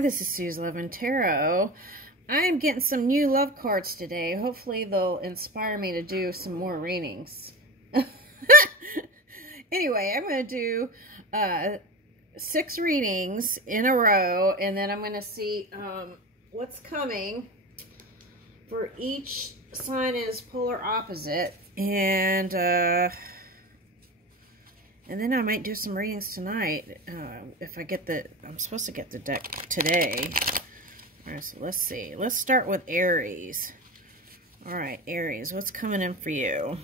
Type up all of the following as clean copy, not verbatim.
This is Sue's Love and Tarot. I'm getting some new love cards today. Hopefully they'll inspire me to do some more readings. Anyway, I'm going to do 6 readings in a row, and then I'm going to see what's coming for each sign is polar opposite. And then I might do some readings tonight, if I get I'm supposed to get the deck today. All right, so let's see. Let's start with Aries. All right, Aries, what's coming in for you?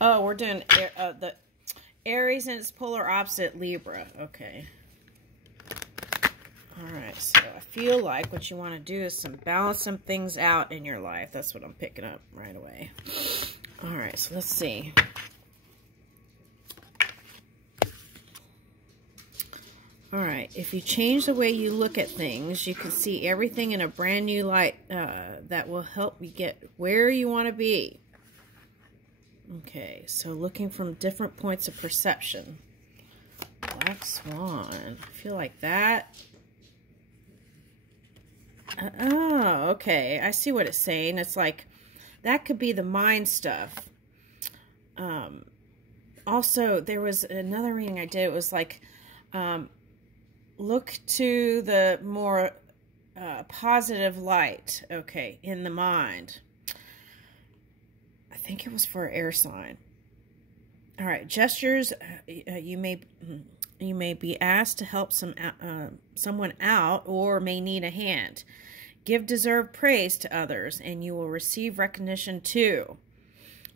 Oh, we're doing the Aries and its polar opposite, Libra. Okay. All right, so I feel like what you want to do is balance some things out in your life. That's what I'm picking up right away. All right, so let's see. All right, if you change the way you look at things, you can see everything in a brand new light that will help you get where you want to be. Okay, so looking from different points of perception. Black Swan. I feel like that. Oh, okay. I see what it's saying. It's like that could be the mind stuff. Also, there was another reading I did. It was like, look to the more positive light, okay, in the mind. I think it was for an air sign. All right, gestures. You may be asked to help someone out, or may need a hand. Give deserved praise to others, and you will receive recognition too.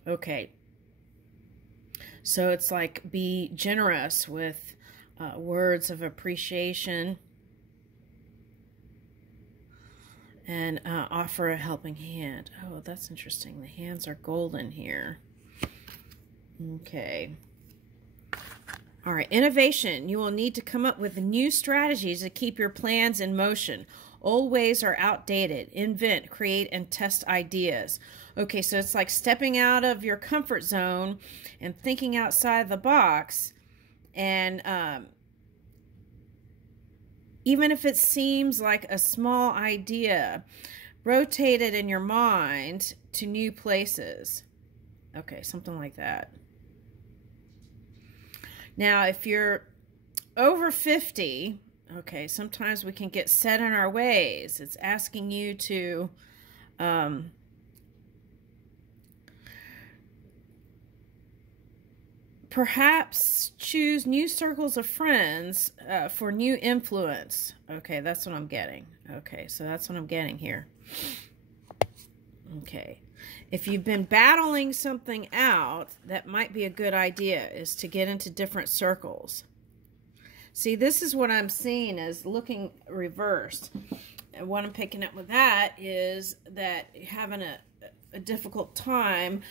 Okay. So it's like be generous with words of appreciation, and offer a helping hand. Oh, that's interesting. The hands are golden here. Okay. All right, innovation. You will need to come up with new strategies to keep your plans in motion. Old ways are outdated. Invent, create, and test ideas. Okay, so it's like stepping out of your comfort zone and thinking outside the box. And even if it seems like a small idea, rotate it in your mind to new places. Okay, something like that. Now, if you're over 50, okay, sometimes we can get set in our ways. It's asking you to perhaps choose new circles of friends for new influence. Okay, that's what I'm getting. Okay, so that's what I'm getting here. Okay. If you've been battling something out, that might be a good idea, is to get into different circles. See, this is what I'm seeing as looking reversed. And what I'm picking up with that is that you're having a difficult time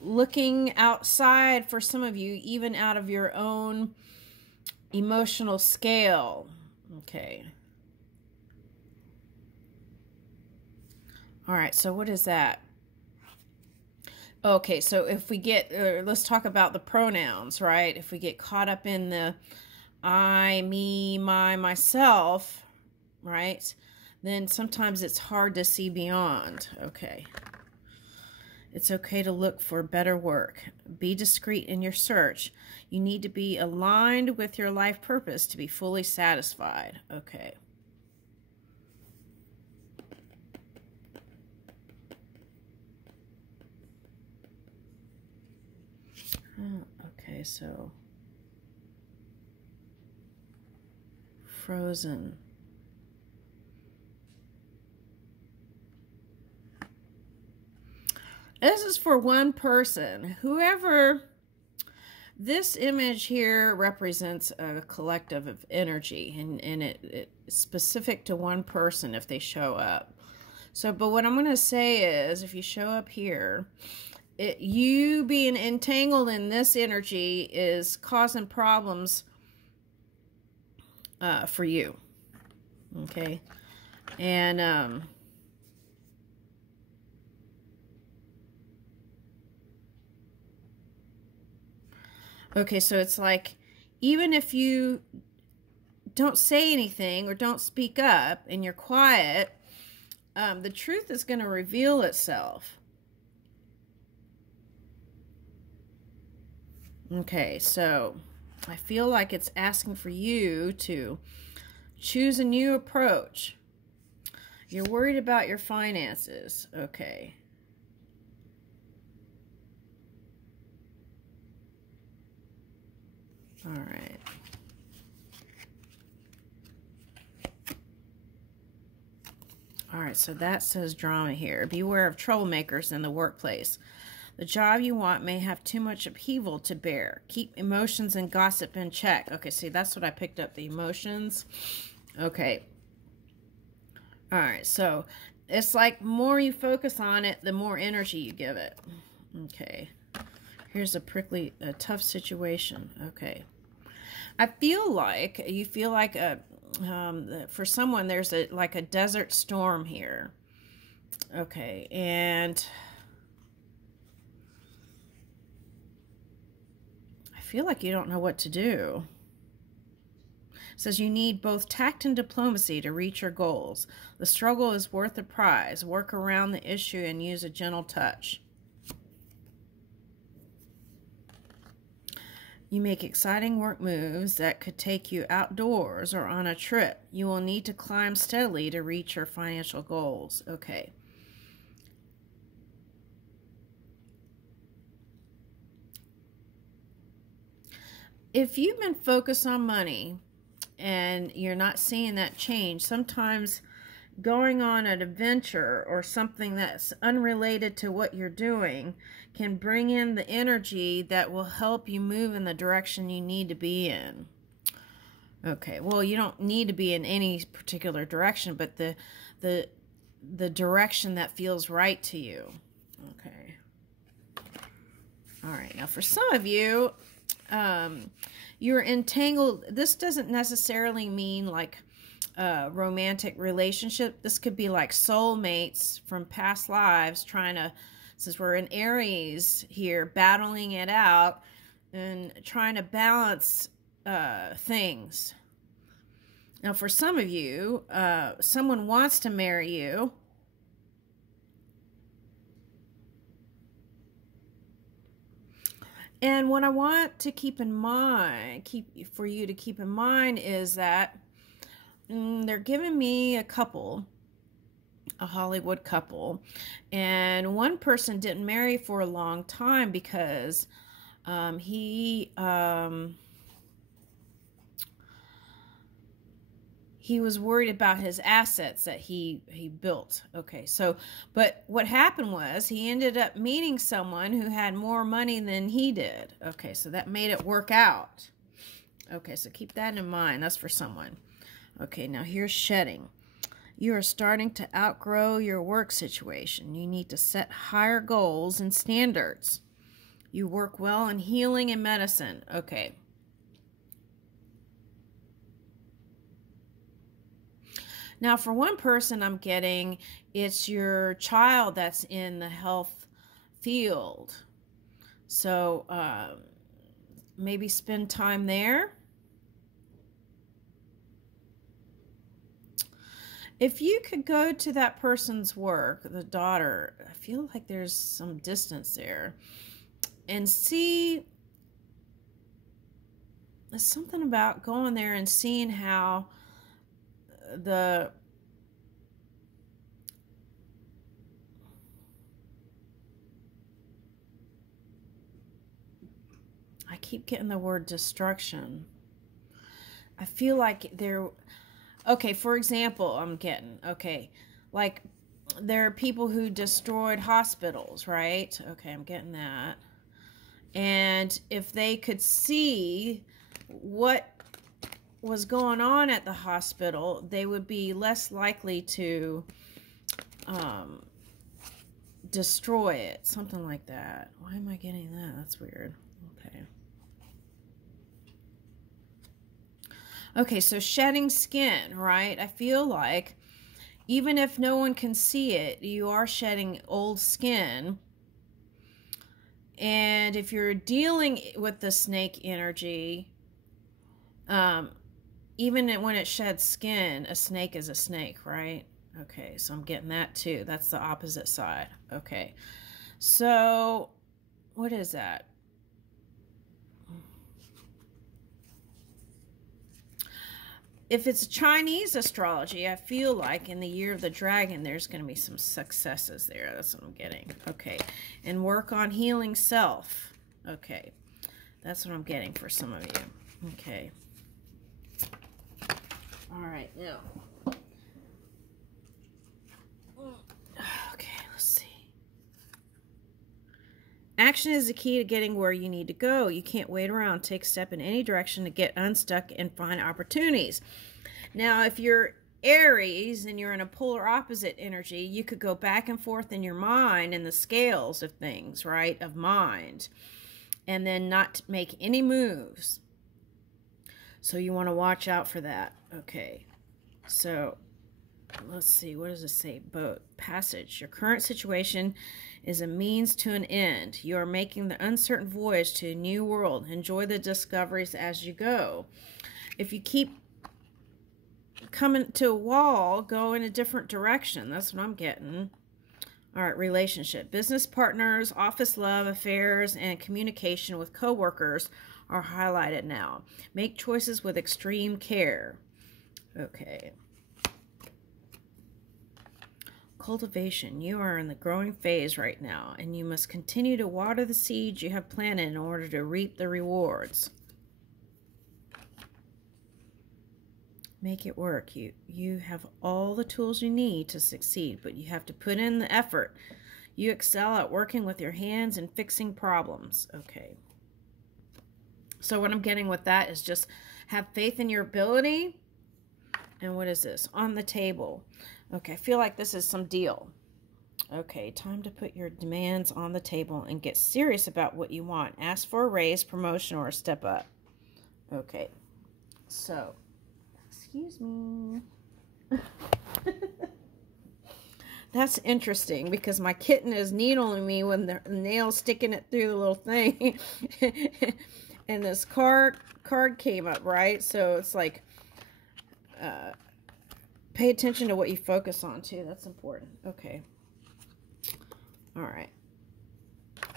looking outside for some of you, even out of your own emotional scale. Okay. All right, so what is that? Okay, so if we get, let's talk about the pronouns, right? If we get caught up in the I, me, my, myself, right? Then sometimes it's hard to see beyond. Okay. It's okay to look for better work. Be discreet in your search. You need to be aligned with your life purpose to be fully satisfied. Okay. Okay, so frozen. This is for one person. Whoever, this image here represents a collective of energy, and it's specific to one person if they show up. So, but what I'm going to say is, if you show up here, you being entangled in this energy is causing problems for you. Okay. And okay, so it's like, even if you don't say anything or don't speak up and you're quiet, the truth is going to reveal itself. Okay, so I feel like it's asking for you to choose a new approach. You're worried about your finances. Okay. All right. All right, so that says drama here. Beware of troublemakers in the workplace. The job you want may have too much upheaval to bear. Keep emotions and gossip in check. Okay, see, that's what I picked up, the emotions. Okay. All right, so it's like more you focus on it, the more energy you give it. Okay. Here's a tough situation. Okay. I feel like you feel like for someone there's like a desert storm here. Okay, and I feel like you don't know what to do. It says you need both tact and diplomacy to reach your goals. The struggle is worth the prize. Work around the issue and use a gentle touch. You make exciting work moves that could take you outdoors or on a trip. You will need to climb steadily to reach your financial goals. Okay. If you've been focused on money and you're not seeing that change, sometimes going on an adventure or something that's unrelated to what you're doing can bring in the energy that will help you move in the direction you need to be in. Okay, well, you don't need to be in any particular direction, but the direction that feels right to you. Okay. All right, now for some of you, you're entangled. This doesn't necessarily mean like romantic relationship. This could be like soulmates from past lives trying to, since we're in Aries here, battling it out and trying to balance things. Now for some of you, someone wants to marry you. And what I want to keep in mind, for you to keep in mind is that they're giving me a couple, a Hollywood couple, and one person didn't marry for a long time because he was worried about his assets that he built. Okay, so, but what happened was he ended up meeting someone who had more money than he did. Okay, so that made it work out. Okay, so keep that in mind. That's for someone. Okay, now here's shedding. You are starting to outgrow your work situation. You need to set higher goals and standards. You work well in healing and medicine. Okay. Now, for one person, I'm getting it's your child that's in the health field. So maybe spend time there. If you could go to that person's work, the daughter, I feel like there's some distance there, and see, there's something about going there and seeing how I keep getting the word destruction. I feel like okay, for example, I'm getting, okay, like there are people who destroyed hospitals, right? Okay, I'm getting that. And if they could see what was going on at the hospital, they would be less likely to destroy it. Something like that. Why am I getting that? That's weird. Okay. Okay, so shedding skin, right? I feel like even if no one can see it, you are shedding old skin. And if you're dealing with the snake energy, even when it sheds skin, a snake is a snake, right? Okay, so I'm getting that too. That's the opposite side. Okay, so what is that? If it's Chinese astrology, I feel like in the year of the dragon, there's going to be some successes there. That's what I'm getting. Okay, and work on healing self. Okay, that's what I'm getting for some of you. Okay. All right, now. Okay, let's see. Action is the key to getting where you need to go. You can't wait around. Take a step in any direction to get unstuck and find opportunities. Now, if you're Aries and you're in a polar opposite energy, you could go back and forth in your mind and the scales of things, right, of mind, and then not make any moves. So you want to watch out for that. Okay, so let's see. What does it say? Boat. Passage. Your current situation is a means to an end. You are making the uncertain voyage to a new world. Enjoy the discoveries as you go. If you keep coming to a wall, go in a different direction. That's what I'm getting. All right, relationship. Business partners, office love, affairs, and communication with coworkers are highlighted now. Make choices with extreme care. Okay. Cultivation. You are in the growing phase right now, and you must continue to water the seeds you have planted in order to reap the rewards. Make it work. You have all the tools you need to succeed, but you have to put in the effort. You excel at working with your hands and fixing problems. Okay. So what I'm getting with that is just have faith in your ability. And what is this? On the table. Okay, I feel like this is some deal. Okay, time to put your demands on the table and get serious about what you want. Ask for a raise, promotion, or a step up. Okay, so, excuse me. That's interesting because my kitten is needling me when the nail's sticking it through the little thing. And this card came up, right? So it's like, pay attention to what you focus on, too. That's important. Okay. All right.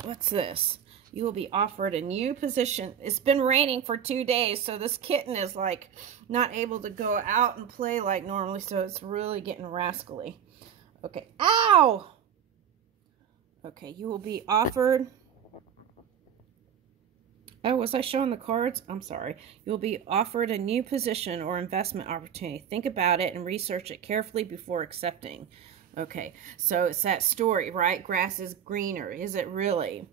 What's this? You will be offered a new position. It's been raining for 2 days, so this kitten is, like, not able to go out and play like normally, so it's really getting rascally. Okay. Ow! Okay, you will be offered... Oh, was I showing the cards? I'm sorry. You'll be offered a new position or investment opportunity. Think about it and research it carefully before accepting. Okay, so it's that story, right? Grass is greener. Is it really?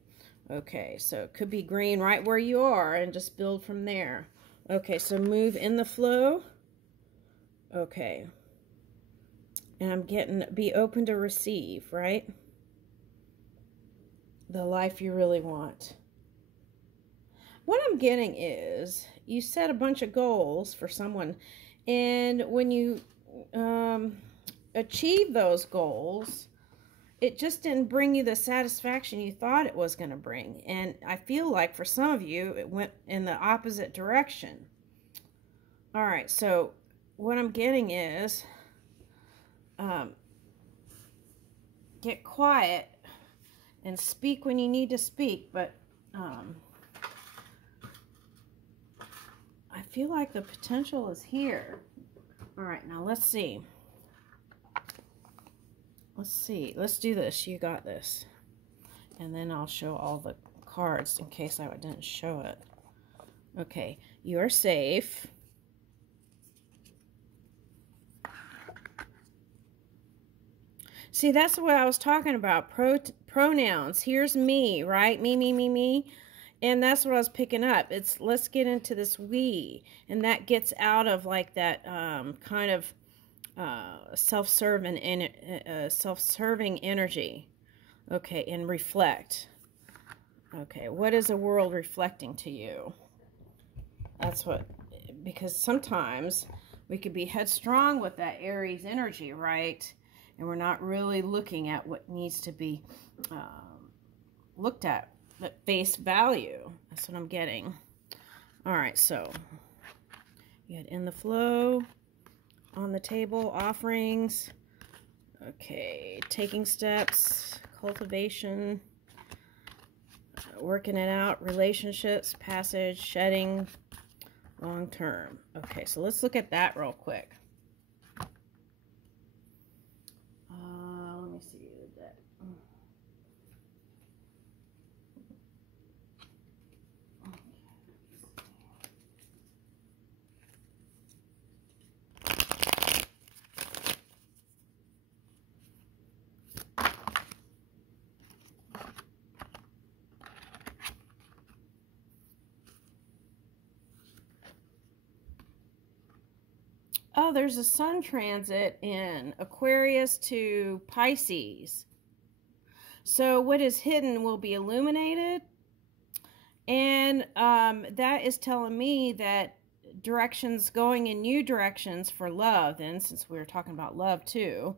Okay, so it could be green right where you are and just build from there. Okay, so move in the flow. Okay. And I'm getting, be open to receive, right? The life you really want. What I'm getting is you set a bunch of goals for someone, and when you achieve those goals, it just didn't bring you the satisfaction you thought it was going to bring. And I feel like for some of you, it went in the opposite direction. All right, so what I'm getting is get quiet and speak when you need to speak, but I feel like the potential is here. All right, now let's see. Let's see. Let's do this. You got this. And then I'll show all the cards in case I didn't show it. Okay, you are safe. See, that's what I was talking about. Pronouns. Here's me, right? Me, me, me, me. And that's what I was picking up. It's let's get into this we. And that gets out of like that kind of self-serving energy. Okay, and reflect. Okay, what is the world reflecting to you? That's what, because sometimes we could be headstrong with that Aries energy, right? And we're not really looking at what needs to be looked at. At face value. That's what I'm getting. All right, so You had in the flow, on the table, offerings. Okay, taking steps, cultivation, working it out, relationships, passage, shedding, long term. Okay, so let's look at that real quick. Let me see the deck. Oh, there's a sun transit in Aquarius to Pisces. So what is hidden will be illuminated. And that is telling me that directions, going in new directions for love, then, since we were talking about love too,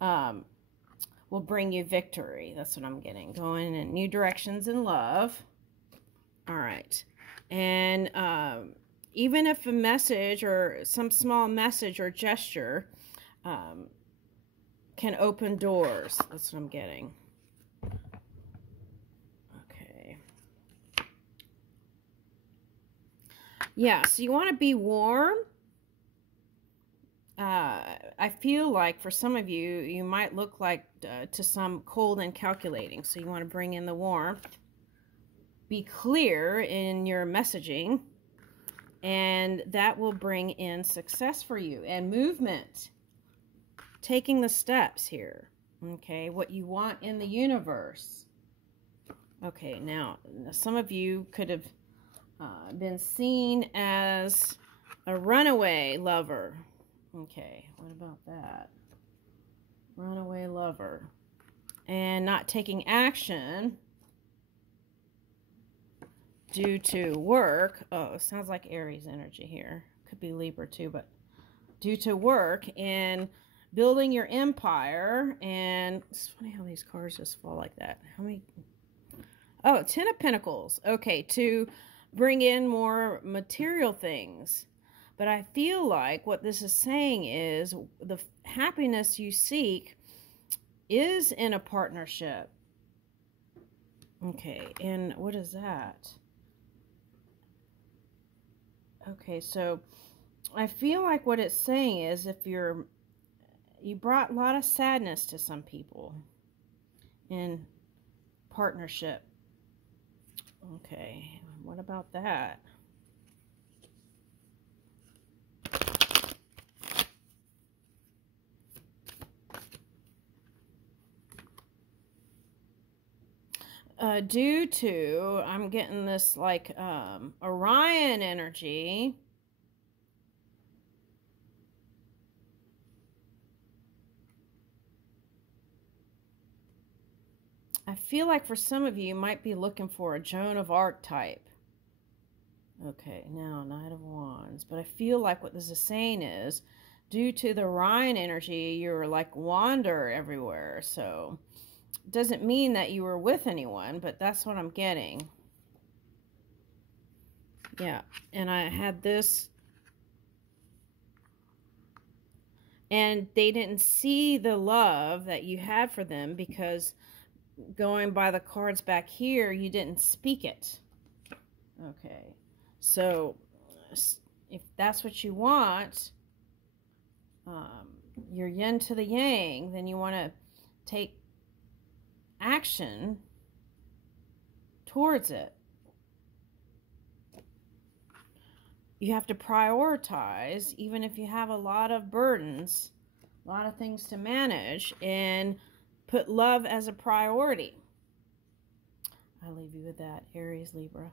will bring you victory. That's what I'm getting. Going in new directions in love. All right. And even if a message or some small message or gesture can open doors. That's what I'm getting. Okay. Yeah, so you want to be warm. I feel like for some of you, you might look like to some cold and calculating. So you want to bring in the warmth. Be clear in your messaging. And that will bring in success for you. And movement. Taking the steps here. Okay, what you want in the universe. Okay, now, some of you could have been seen as a runaway lover. Okay, what about that? Runaway lover. And not taking action due to work. Oh, it sounds like Aries energy here. Could be Libra too, but due to work and building your empire. And it's funny how these cards just fall like that. How many? Oh, 10 of Pentacles. Okay, to bring in more material things. But I feel like what this is saying is the happiness you seek is in a partnership. Okay, and what is that? Okay, so I feel like what it's saying is if you brought a lot of sadness to some people in partnership. Okay, what about that? Due to, I'm getting this like Orion energy. I feel like for some of you, you might be looking for a Joan of Arc type. Okay, now Knight of Wands. But I feel like what this is saying is, due to the Orion energy, you're like wander everywhere. So it doesn't mean that you were with anyone, but that's what I'm getting. Yeah, and I had this. And they didn't see the love that you had for them because going by the cards back here, you didn't speak it. Okay. So if that's what you want, your yin to the yang, then you want to take action towards it. You have to prioritize, even if you have a lot of burdens, a lot of things to manage, and put love as a priority. I'll leave you with that, Aries, Libra.